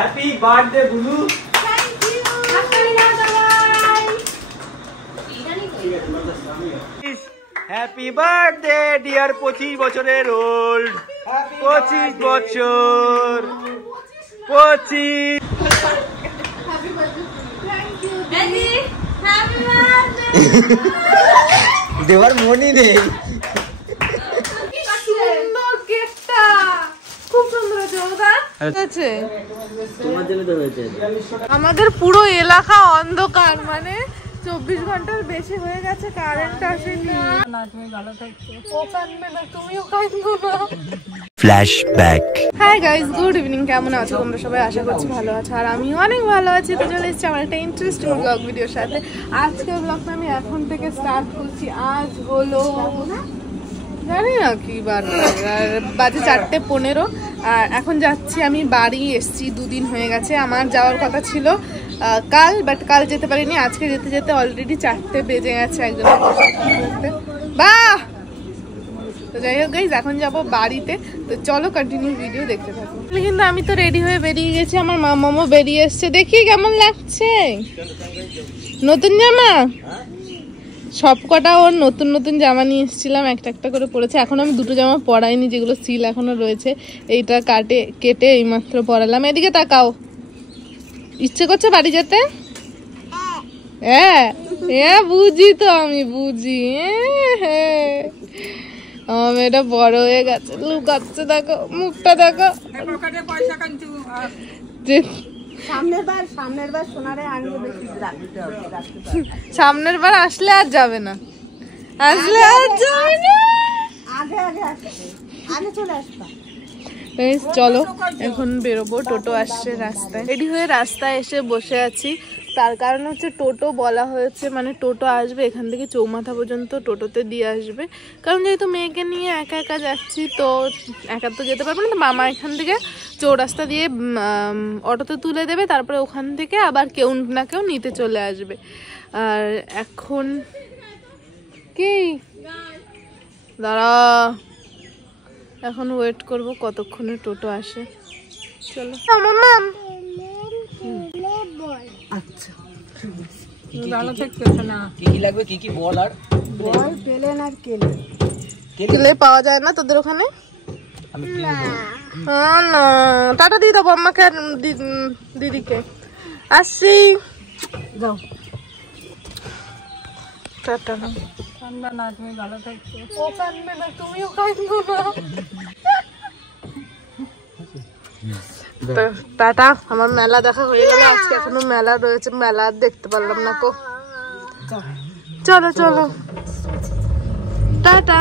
Happy birthday Bulu. Thank you. Happy birthday dear 25 বছরের old. 25 বছর 25। দেওয়ার মনই নেই। খুব সুন্দর হয়েছে। তোমার জন্য তো হয়েছে। আমাদের পুরো এলাকা অন্ধকার, মানে 24 ঘন্টার বেশি হয়ে গেছে, কারেন্ট আসেনি। তুমিও কাঁদবো না। Flashback. Hi guys, good evening. কেমন আছো তোমরা সবাই? আশা করছি ভালো আছো, আর আমিও অনেক ভালো আছি। তো চলে এসেছি আমার একটা ইন্টারেস্টিং ব্লগ ভিডিওর সাথে। আজকের ব্লগটা আমি এখন থেকে স্টার্ট করছি। আজ হলো জানি না কি বার, বাজে 4:15। আর এখন যাচ্ছি আমি বাড়ি। এসছি 2 দিন হয়ে গেছে। আমার যাওয়ার কথা ছিল কাল, বাট কাল যেতে পারিনি। আজকে যেতে যেতে অলরেডি 4টে বেজে গেছে। একজন বাহ। তো যাই হোক গাইজ, এখন যাবো বাড়িতে। তো চলো কন্টিনিউ ভিডিও দেখতে থাকো। কিন্তু আমি তো রেডি হয়ে বেরিয়ে গেছি, আমার মামাও বেরিয়ে এসছে। দেখি কেমন লাগছে নতুন জামা। সব কটা ওর নতুন নতুন জামা নিয়ে এসেছিলাম, একটা একটা করে পরেছে। এখন আমি 2টো জামা পরাইনি, যেগুলো সিল এখনো রয়েছে। এইটা কেটে এইমাত্র পরালাম। এদিকে তাকাও। ইচ্ছে করছে বাড়ি যেতে? হ্যাঁ হ্যাঁ, বুঝি তো, আমি বুঝি। হ্যাঁ, আমার মেয়েটা বড় হয়ে গেছে, লুকাচ্ছে। দেখো মুখটা, দেখো। সামনের বার আসলে আর যাবে না, আসলে আর যাবে না। চলো এখন বেরোবো। টোটো আসছে রাস্তায়। রেডি হয়ে রাস্তায় এসে বসে আছি। তার কারণ হচ্ছে টোটো বলা হয়েছে, মানে টোটো আসবে এখান থেকে চৌমাথা পর্যন্ত, টোটোতে দিয়ে আসবে। কারণ যেহেতু মেয়েকে নিয়ে একা একা যাচ্ছি, তো একা তো যেতে পারবো না। তো মামা এখান থেকে চৌরাস্তা দিয়ে অটোতে তুলে দেবে, তারপরে ওখান থেকে আবার কেউ না কেউ নিতে চলে আসবে। আর এখন কি দাঁড়া, এখন ওয়েট করব কতক্ষণে টোটো আসে। চলো আচ্ছা, ভালো থাকতেছে না। কি কি লাগবে, কি কি বল। আর বল পেলেন আর কেলে পাওয়া যায় না তোদের ওখানে? আমি না, টাটা দিয়ে দেবো আম্মাকে আর দিদিকে। আসি, যাও। টাটা। কান্দবা না, তুমি ভালো থাকছো। ও কান্দবে না, তুমিও কান্দবো না। টাটা। আমার মেলা দেখা হয়ে গেল। আজকে এখনো মেলা রয়েছে, মেলা দেখতে পারলাম না কো। চলো চলো, টাটা।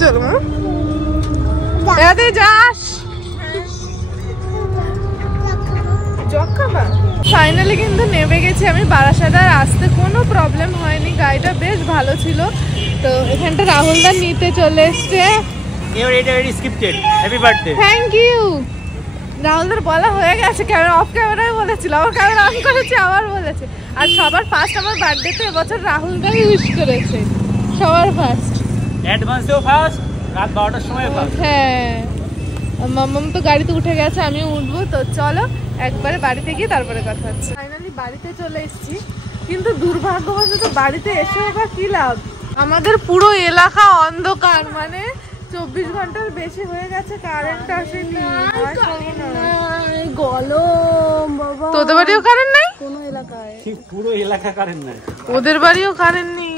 চলো যাস। ফাইনালি কিন্তু নেমে গেছি আমি বারাসাত। আর আসতে কোনো প্রবলেম হয়নি, গাড়িটা বেশ ভালো ছিল। তো এখানটা রাহুলদা নিতে চলে এসছে। Thank you. রাহুলদার বলা হয়ে গেছে, ক্যামেরা অফ ক্যামেরায় বলেছিল, আমার ক্যামেরা অন করেছে, আবার বলেছে। আর সবার ফার্স্ট আমার বার্থডেতে এবছর রাহুলদাই উইশ করেছে, সবার ফার্স্ট। অ্যাডভান্সেও ফার্স্ট, রাত 12টার সময় ফার্স্ট। হ্যাঁ, মাম্মাম তো গাড়িতে উঠে গেছে, আমিও উঠবো। তো চলো একবারে বাড়িতে গিয়ে তারপরে কথা হচ্ছে। ফাইনালি বাড়িতে চলে এসেছি, কিন্তু দুর্ভাগ্যবশত বাড়িতে এসেও বা কি লাভ, আমাদের পুরো এলাকা অন্ধকার, মানে 24 ঘন্টার বেশি হয়ে গেছে, কারেন্ট আসেনি। গলম বাবা। তোদের বাড়িও কারেন্ট নাই? কোনো এলাকায় পুরো এলাকা কারেন্ট নাই। ওদের বাড়িও কারেন্ট নেই।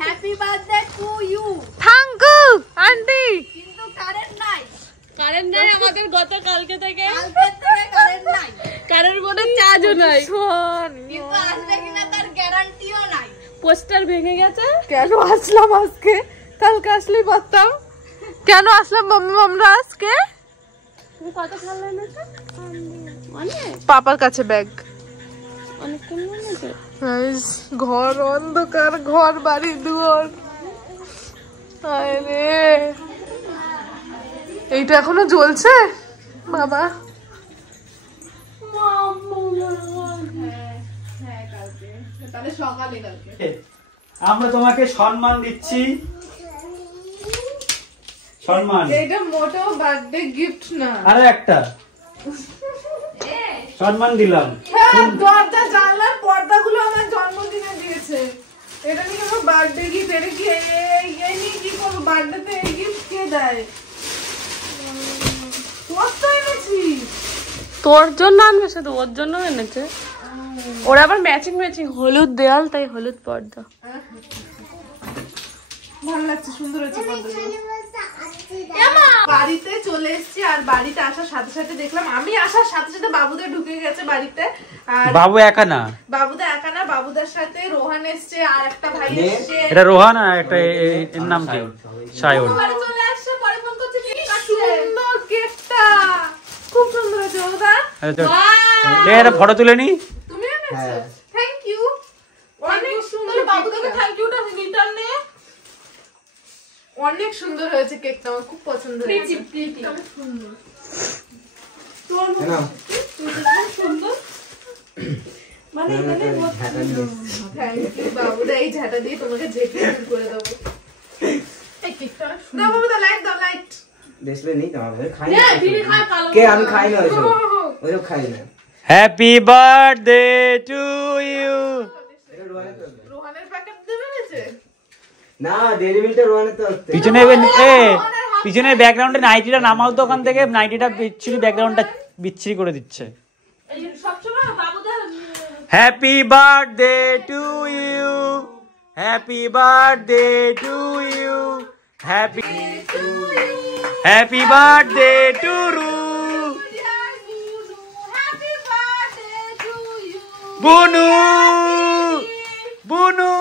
Happy birthday to you. Thank you aunty. কিন্তু কারেন্ট নাই। কারেন্ট নেই আমাদের গতকালকে থেকে। কারেন্ট নাই, কারেন্ট কোনো চার্জও নাই। কিন্তু আসবে কিনা তার গ্যারান্টিও নাই। পোস্টার ভেঙে গেছে। কেন আসলাম আজকে? কালকে আসলেই পারতাম। কেন আসলাম আমরা আজকে? তুমি কত খেলনা এনেছো? পাপার কাছে ব্যাগ অনেকক্ষণ এনেছে। ঘর অন্ধকার, ঘর বাড়ি দুয়ার। আরে এইটা এখনো জ্বলছে বাবা। আমরা তোমাকে সম্মান দিচ্ছি, সম্মান। এটা মোটেও বার্থডে গিফট না। আরে একটা সম্মান দিলাম। হ্যাঁ, দরজা জানলার পর্দাগুলো আমার জন্মদিনে দিয়েছে। এটা নিয়ে আমার বার্থডে গিফট। এটা কি এই নিয়ে কি করবো? বার্থডেতে এই গিফট কে দেয়? তোর তো এনেছি। তোর জন্য আনবে, সে তো ওর জন্য এনেছে। ওরা আবার ম্যাচিং হলুদ দেয়াল, তাই হলুদ পর্দা। ভালো লাগছে, সুন্দর হয়েছে পর্দাগুলো। বাড়িতে চলে এসেছি, আর বাড়িতে আসার সাথে সাথে দেখলাম, আমি আসার সাথে সাথে বাবুদা ঢুকে গেছে বাড়িতে। আর বাবু একা না, বাবুদা একা না, বাবুদার সাথে রোহান এসছে, আর একটা ভাই এসছে। এটা রোহান, আর একটা এর নাম কি? সায়ন। বাড়ি চলে আসছে, পরে ফোন করছে, কি সুন্দর কেকটা, খুব সুন্দর হয়েছে বাবুদা। এটা ফটো তুলে নি। তুমি এনেছো? থ্যাংক ইউ, অনেক সুন্দর। বাবুদাকে থ্যাংক ইউটা রিটার্ন নে। অনেক সুন্দর হয়েছে কেকটা, আমার খুব পছন্দ হয়েছে। কেকটা খুব সুন্দর। তোর সুন্দর মানে থ্যাংক ইউ বাবুদা, এই ঝাঁটা দিয়ে তোমাকে ঝেঁটে করে দেবো। এই কেকটা দাও বাবুদা, লাইট দাও, লাইট। দেখলে নি আমাদের খাই না কে, আমি খাই না ওইসব খাই না। Happy birthday to you. রোহানের প্যাকেট দেবে নিচে না, ডেইরি মিল্কটা রোহানের তো পিছনে পিছনের ব্যাকগ্রাউন্ডে নাইটিটা নামাও তো ওখান থেকে। নাইটিটা বিচ্ছিরি, ব্যাকগ্রাউন্ডটা বিচ্ছিরি করে দিচ্ছে। Happy birthday to you, happy birthday to you, happy birthday to রু বুনু বুনু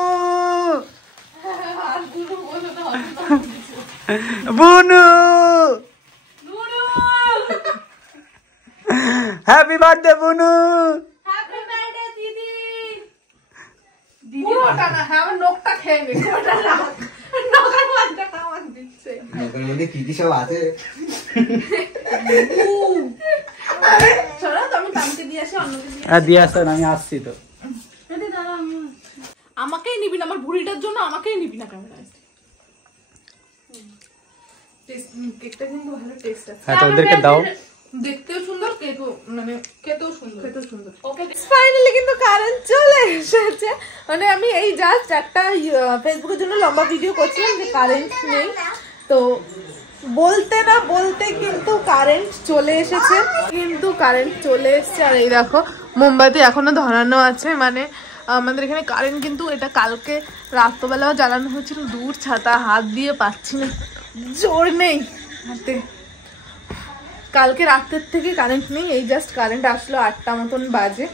বুনু। হ্যাপি বার্থডে বুনু। পুরোটা না, হ্যাঁ আমার নখটা খেয়ে নে, পুরোটা না, নখের মধ্যে কামড় দিচ্ছে। নখের মধ্যে কি কি সব আছে। চলো তো আমি তামকে দিয়ে আসি, অন্যকে দিয়ে। দিয়ে আসেন, আমি আসছি তো। আমাকেই নিবি না, আমার ভুড়িটার জন্য আমাকেই নিবি না ক্যামেরায়। কেকটা কিন্তু ভালো টেস্ট আছে। হ্যাঁ, তো ওদেরকে দাও। দেখতেও সুন্দর, কেকও মানে খেতেও সুন্দর। ওকে, ফাইনালি কিন্তু কারেন্ট চলে এসেছে। মানে আমি এই জাস্ট একটা ফেসবুকের জন্য লম্বা ভিডিও করছিলাম যে কারেন্ট নেই, তো বলতে না বলতে কিন্তু কারেন্ট চলে এসেছে। আর এই দেখো মোমবাতি এখনো ধরানো আছে। মানে আমাদের এখানে কারেন্ট কিন্তু এটা কালকে রাত্রবেলাও জ্বালানো হয়েছিল। দূর ছাতা, হাত দিয়ে পাচ্ছি না, জোর নেই হাতে। কালকে রাতের থেকে কারেন্ট নেই, এই জাস্ট কারেন্ট আসলো 8টা মতন বাজে।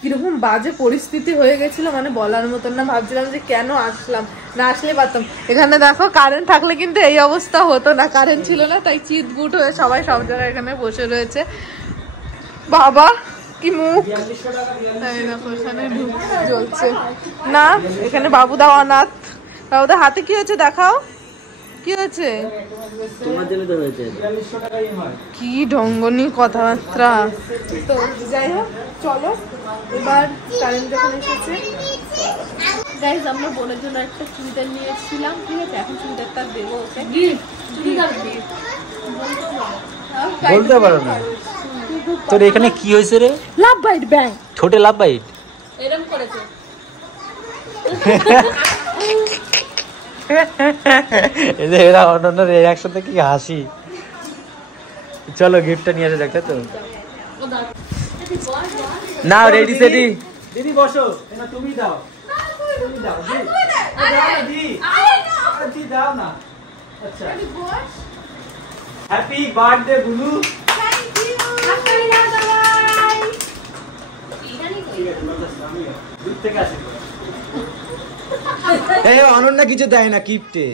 কিরকম বাজে পরিস্থিতি হয়ে গেছিল মানে বলার মতন না। ভাবছিলাম যে কেন আসলাম, না আসলে পারতাম। এখানে দেখো কারেন্ট থাকলে কিন্তু এই অবস্থা হতো না, কারেন্ট ছিল না, তাই চিৎগুট হয়ে সবাই সব জায়গায় এখানে বসে রয়েছে। বাবা কি মুখ, জ্বলছে না। এখানে বাবুদা অনাথ। বাবুদা হাতে কি হয়েছে দেখাও, কি হয়েছে? তোমার জন্য তো হয়েছে। কি ঢঙ্গনি কথাবার্তা। তো যাই হোক, চলো এবার কারেন্ট যখন এসেছে। গাইস, আমরা বোনের জন্য একটা চুড়িদার নিয়ে এসেছিলাম, ঠিক আছে? এখন চুড়িদারটা দেবো ওকে। বলতে পারো না তোর এখানে কি হয়েছে রে? লাভ বাইট ব্যাং, ছোটে লাভ বাইট এরকম করেছে। এরা অন্য রিঅ্যাকশন থেকে কি হাসি। চলো গিফটটা নিয়ে আসা যাক, তাই তো? না রেডি সেডি। দিদি বসো, না তুমি দাও, তুমি দাও, দি দাও না। আচ্ছা, happy birthday Bulu. Thank you. দূর থেকে আসে। এই অনন্যা কিছু দেয় না গিফটে।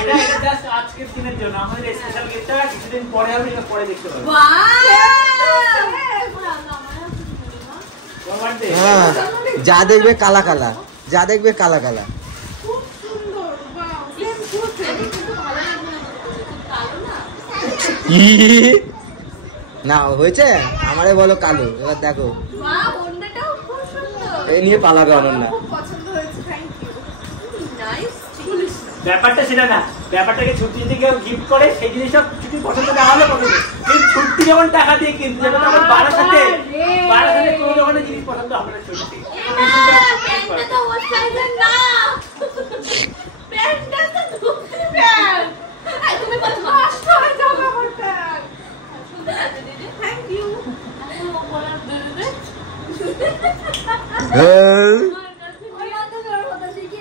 এটা জাস্ট আজকের দিনের জন্য আমাদের স্পেশাল গিফটটা। কিছুদিন পরে হবে, এটা পরে দেখতে পারবে। হ্যাঁ, যা দেখবে কালা কালা, যা দেখবে কালা কালা। না হয়েছে, আমারে বলো কালো। এবার দেখো এই নিয়ে পালাবে অনন্যা। পছন্দ হয়েছে, থ্যাংক ইউ। নাইস, ব্যাপারটা সেটা না, ব্যাপারটাকে ছুটি যদি কেউ গিফট করে সেই জিনিসটা ছুটি পছন্দ না হলে পছন্দ, কিন্তু ছুটি যেমন টাকা দিয়ে কিনতে যাবে তখন বারাসাতে কোনো ধরনের জিনিস পছন্দ হবে না ছুটি। প্যান্টটা তো ওর সাইজের না, প্যান্টটা তো ধুতি প্যান্ট। আই তুমি কত কষ্ট হয়ে যাও আমার প্যান্ট। Thank you. ও বলার দিদি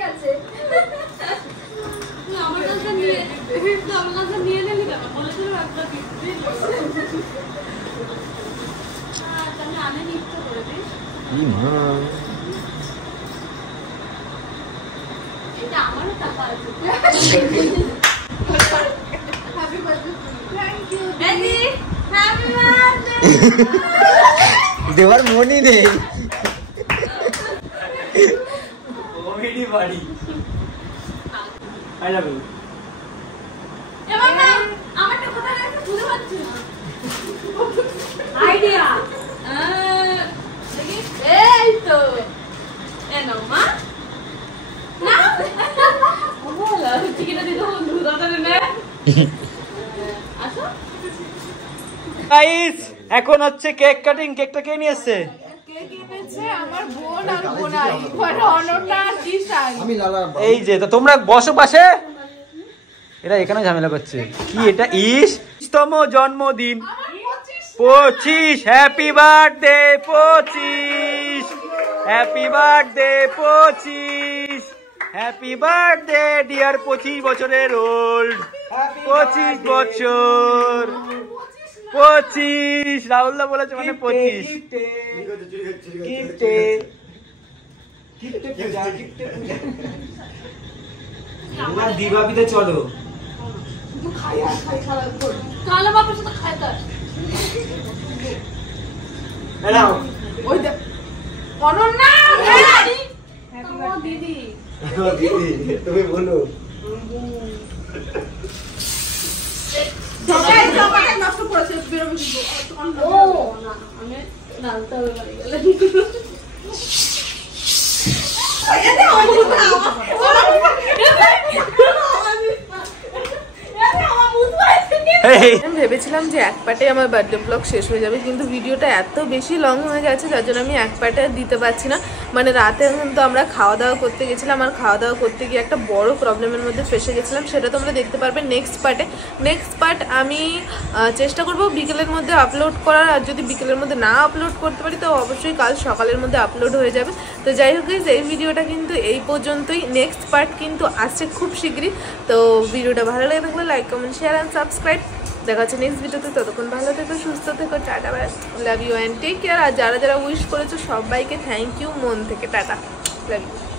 দেওয়ার মনই নেই। বাড়ি আই লাভ ইউ। আমারটা কোথায় আছে বুঝতে পারছি না। আইডিয়া এই তো এনো মা না বলা টিকিটা দিতে বন্ধু দাদা নে আসো। গাইস এখন হচ্ছে কেক কাটিং। কেকটা কে নিয়ে এসেছে? কে কিনেছে? আমার বোন আর বোনাই, মানে অনন্যা আর দিশাই। এই যে, তো তোমরা বসো পাশে। এরা এখানে ঝামেলা করছে কি? এটা 20তম জন্মদিন। 25 happy birthday 25, happy birthday 25, happy birthday dear 25 বছরের ওল্ড, 25 বছর 25। রাহুলদা বলেছে মানে 25। দিবাবিতে চলো। কালো বাবার সাথে খাইতে ওই দেখ অনন্যা দিদি দিদি তুমি বলো। নষ্ট করেছে বেরোবে কিন্তু। ও না আমি ডালতে হবে বাড়ি গেলে। আমি ভেবেছিলাম যে এক পার্টে আমার বার্থডে ব্লগ শেষ হয়ে যাবে, কিন্তু ভিডিওটা এত বেশি লং হয়ে গেছে যার জন্য আমি এক পার্টে দিতে পারছি না। মানে রাতে কিন্তু আমরা খাওয়া দাওয়া করতে গেছিলাম, আর খাওয়া দাওয়া করতে গিয়ে একটা বড় প্রবলেমের মধ্যে ফেসে গেছিলাম, সেটা তোমরা দেখতে পারবে নেক্সট পার্টে। নেক্সট পার্ট আমি চেষ্টা করব বিকেলের মধ্যে আপলোড করার, আর যদি বিকেলের মধ্যে না আপলোড করতে পারি তো অবশ্যই কাল সকালের মধ্যে আপলোড হয়ে যাবে। তো যাই হোক গাইস, এই ভিডিওটা কিন্তু এই পর্যন্তই। নেক্সট পার্ট কিন্তু আসছে খুব শীঘ্রই। তো ভিডিওটা ভালো লাগে থাকলে like comment share and subscribe. দেখা হচ্ছে নেক্সট ভিডিওতে। ততক্ষণ ভালো থেকো, সুস্থ থেকো, ta-ta bye, love you and take care. আর যারা যারা উইশ করেছো সবাইকে থ্যাংক ইউ মন থেকে, টাটা, লাভ ইউ।